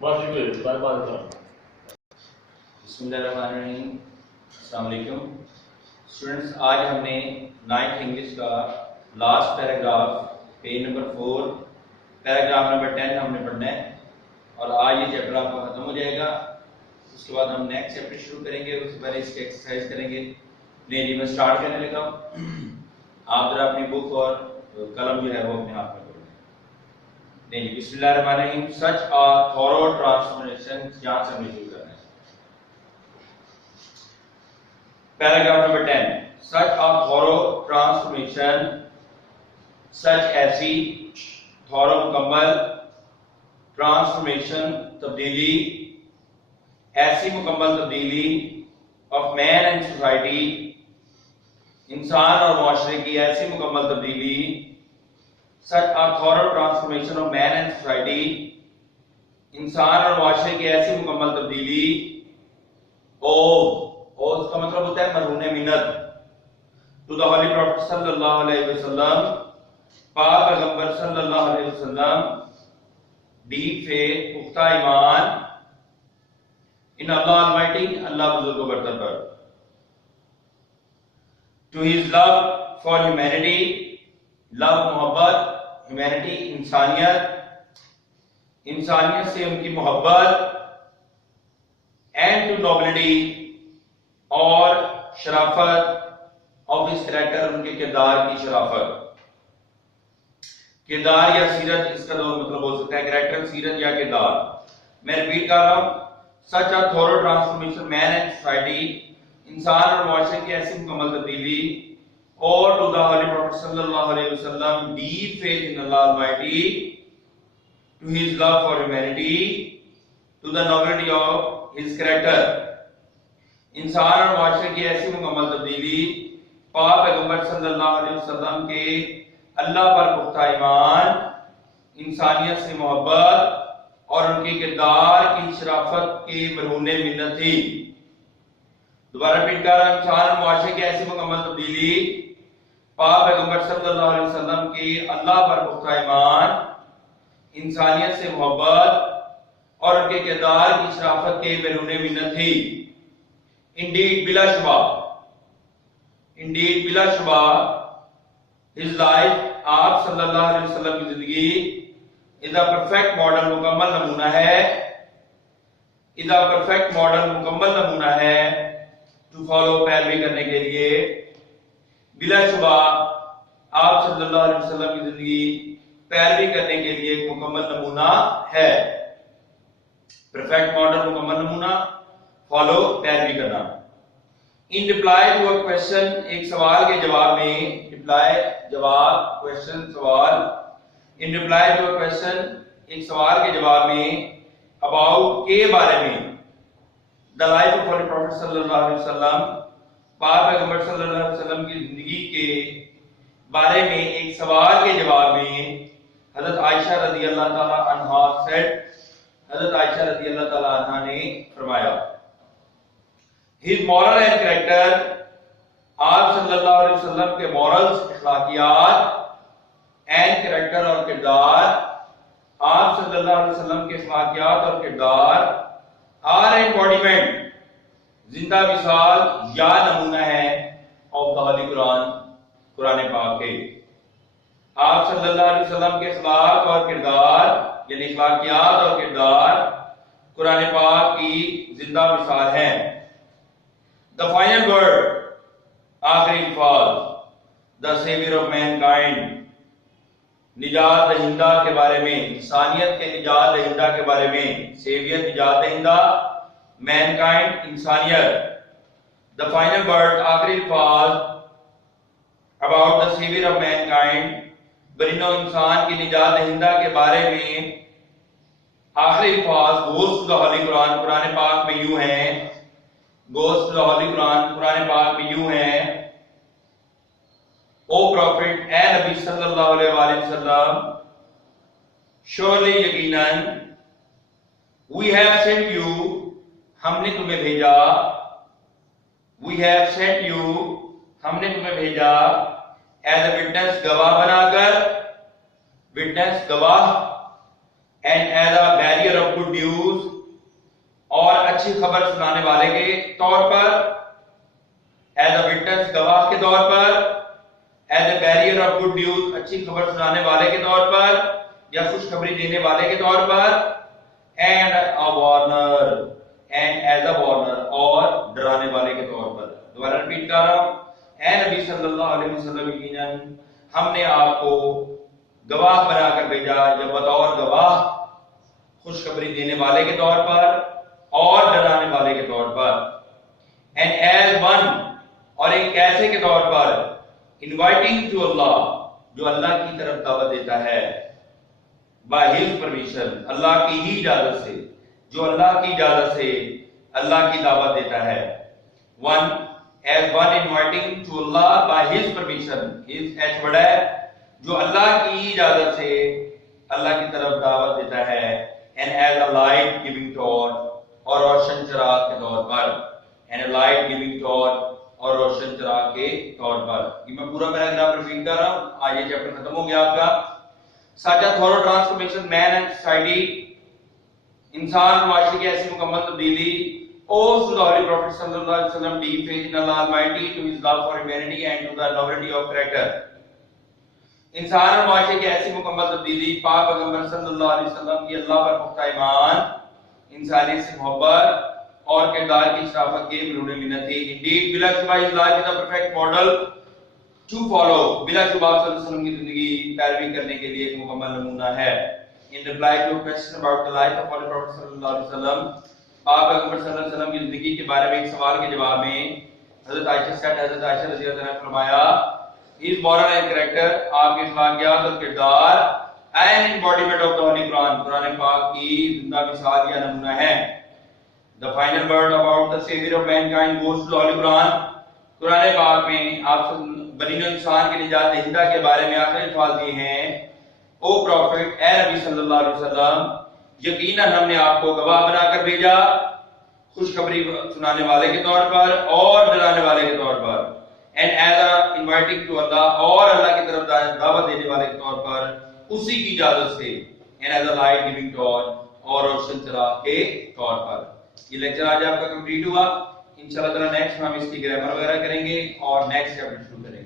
بسم اللہ الرحمن الرحیم. السلام علیکم اسٹوڈنٹس. آج ہم نے 9th انگلش کا last paragraph page number 4 paragraph number 10 ہم نے پڑھنا ہے اور آج یہ چیپٹر آپ کا ختم ہو جائے گا. اس کے بعد ہم نیکسٹ چیپٹر شروع کریں گے. اس سے پہلے اس کی ایکسرسائز کریں گے. نہیں میں سٹارٹ کرنے لگا ہوں. آپ ذرا اپنی بک اور قلم جو ہے وہ اپنے ہاتھ میں پکڑیں. نہیں بسم اللہ الرحمن الرحیم. سچ آ تھورو ٹرانسفارمیشن یہاں سے ہمیں شروع کرنا ہے. Paragraph number 10. سچ آ تھورو ٹرانسفارمیشن سچ ایسی تھورو مکمل ٹرانسفارمیشن تبدیلی ایسی مکمل تبدیلی آف مین اینڈ سوسائٹی انسان اور معاشرے کی ایسی مکمل تبدیلی such a thorough transformation of man and society انسان اور معاشرے کی ایسی مکمل تبدیلی اس کا مطلب ہوتا ہے مرہون منت to the holy prophet صلی اللہ علیہ وسلم پاک پیغمبر صلی اللہ علیہ وسلم deep faith پختہ ایمان in Allah Almighty اللہ بزرگ و برتر پر to his love for humanity love محبت humanity انسانیت سے ان کی محبت and to nobility اور شرافت of his character ان کے کردار کی شرافت. کردار یا سیرت اس کا دو مطلب ہو سکتا ہے کریکٹر سیرت یا کردار. میں ریپیٹ کر رہا ہوں. such a thorough transformation man and society انسان اور معاشرے کی ایسی مکمل تبدیلی or to the holy prophet sallallahu alaihi wasallam deep faith in Allah Almighty to his love for humanity to the nobility of his character انسان اور معاشرے کی ایسی مکمل تبدیلی پاک پیغمبر صلی اللہ علیہ وسلم کے اللہ پر پختہ ایمان انسانیت سے محبت اور ان کے کردار کی شرافت کے مرہون منت تھی. دوبارہ ریپیٹ کر رہا ہوں. انسان اور معاشرے کی ایسی مکمل تبدیلی پاک پیغمبر صلی اللہ علیہ وسلم کی اللہ پر پختہ ایمان انسانیت سے محبت اور ان کے کردار کی شرافت کے مرہون منت تھی. Indeed بلا شبہ his life آپ صلی اللہ علیہ وسلم کی زندگی is a perfect model مکمل نمونہ ہے to follow پیروی کرنے کے لیے. بلا شبہ آپ صلی اللہ علیہ وسلم کی زندگی پیروی کرنے کے لیے ایک مکمل نمونہ ہے. پرفیکٹ ماڈل مکمل نمونہ فالو پیروی کرنا. ان reply to a question ایک سوال کے جواب میں reply جواب question سوال in reply to a question ایک سوال کے جواب میں about کے بارے میں the life of holy prophet صلی اللہ علیہ وسلم پاک پیغمبر صلی اللہ علیہ وسلم کی زندگی کے بارے میں ایک سوال کے جواب میں حضرت عائشہ رضی اللہ تعالی عنہا حضرت عائشہ رضی اللہ تعالی عنہا نے فرمایا his moral and character آپ صلی اللہ علیہ وسلم کے morals اخلاقیات and character اور کردار آپ صلی اللہ علیہ وسلم کے اخلاقیات اور کردار are embodiment زندہ مثال یا نمونہ ہے of the Holy Quran قرآن پاک کے. آپ صلی اللہ علیہ وسلم کے اخلاق اور کردار یعنی اخلاقیات اور کردار قرآن پاک کی زندہ مثال ہیں. The final word آخری الفاظ the savior of mankind نجات دہندہ کے بارے میں انسانیت کے نجات دہندہ کے بارے میں سیویئر نجات دہندہ mankind انسانیت. The final word آخری الفاظ about the savior of mankind برینو انسان کی نجات دہندہ کے بارے میں آخری الفاظ goes to the Holy Quran قرآن پاک میں یوں ہیں goes to the Holy Quran قرآن پاک میں یوں ہیں O Prophet اے نبی صلی اللہ علیہ وآلہ وسلم surely یقیناً we have sent you ہم نے تمہیں بھیجا we have sent you ہم نے تمہیں بھیجا as a witness گواہ بنا کر witness گواہ and as a bearer of good news, اور اچھی خبر سنانے والے کے طور پر, as a witness گواہ کے طور پر, as a bearer of good news اچھی خبر سنانے والے کے طور پر یا خوشخبری دینے والے کے طور پر, and a warner, and as a warner اور ڈرانے والے کے طور پر. دوبارہ ریپیٹ کر رہا ہوں, اے نبی صلی اللہ علیہ وسلم یقیناً ہم نے آپ کو گواہ بنا کر بھیجا یا بطور گواہ خوشخبری دینے والے کے طور پر اور ڈرانے والے کے طور پر, and as one اور ایک ایسے کے طور پر, inviting to Allah جو اللہ کی طرف دعوت دیتا ہے, by his permission اللہ کی ہی اجازت سے, جو اللہ کی اجازت سے اللہ کی دعوت دیتا ہے. One as one inviting to Allah by his permission, his h word ہے جو اللہ کی اجازت سے اللہ کی طرف دعوت دیتا ہے, and as a light giving torch اور روشن چراغ کے طور پر, and a light giving torch اور روشن چراغ کے طور پر. یہ میں پورا پیراگراف ریپیٹ کر رہا ہوں, آج یہ چیپٹر ختم ہو گیا آپ کا. Such a thorough transformation man and society, انسان معاشرے کی ایسی مکمل تبدیلی, owes to the Holy Prophet sallallahu alaihi wasallam deep faith in Allah Almighty, to his love for humanity and to the nobility of character. انسان اور معاشرے کی ایسی مکمل تبدیلی پاک پیغمبر صلی اللہ علیہ وسلم کی اللہ پر پختہ ایمان, انسانیت سے محبت اور کردار کی شرافت کے مرہون منت تھی. Indeed, بلا شبہ his life is a perfect model to follow. بلا شبہ صلی اللہ علیہ وسلم کی زندگی پیروی کرنے کے لیے ایک مکمل نمونہ ہے. In reply to a question about the life of Holy Prophet صلی اللہ علیہ وسلم, پاک پیغمبر صلی اللہ علیہ وسلم کی زندگی کے بارے میں ایک سوال کے جواب میں حضرت عائشہ سے حضرت عائشہ رضی اللہ عنہا نے فرمایا, his moral and character, آپ کے اخلاقیات اور کردار, an embodiment of the Holy Quran, قرآن پاک کی زندہ مثال یا نمونہ ہے. The final word about the Savior of mankind goes to the Holy Quran. قرآن پاک میں آپ بنی نوع انسان کے نجات دہندہ کے بارے میں آخری الفاظ دیے ہیں, او پروفٹ, اے نبی صلی اللہ علیہ وسلم, یقیناً ہم نے آپ کو گواہ بنا کر بھیجا خوشخبری سنانے والے کے طور پر اور ڈرانے والے کے طور پر, and as a inviting to Allah اور اللہ کی طرف دعوت دینے والے کے طور پر اسی کی اجازت سے, and as a light giving torch اور روشن چراغ کے طور پر. یہ لیکچر آج آپ کا کمپلیٹ ہوا. انشاءاللہ تعالی نیکسٹ ہم اس کی گرامر وغیرہ کریں گے اور نیکسٹ چیپٹر شروع کریں گے.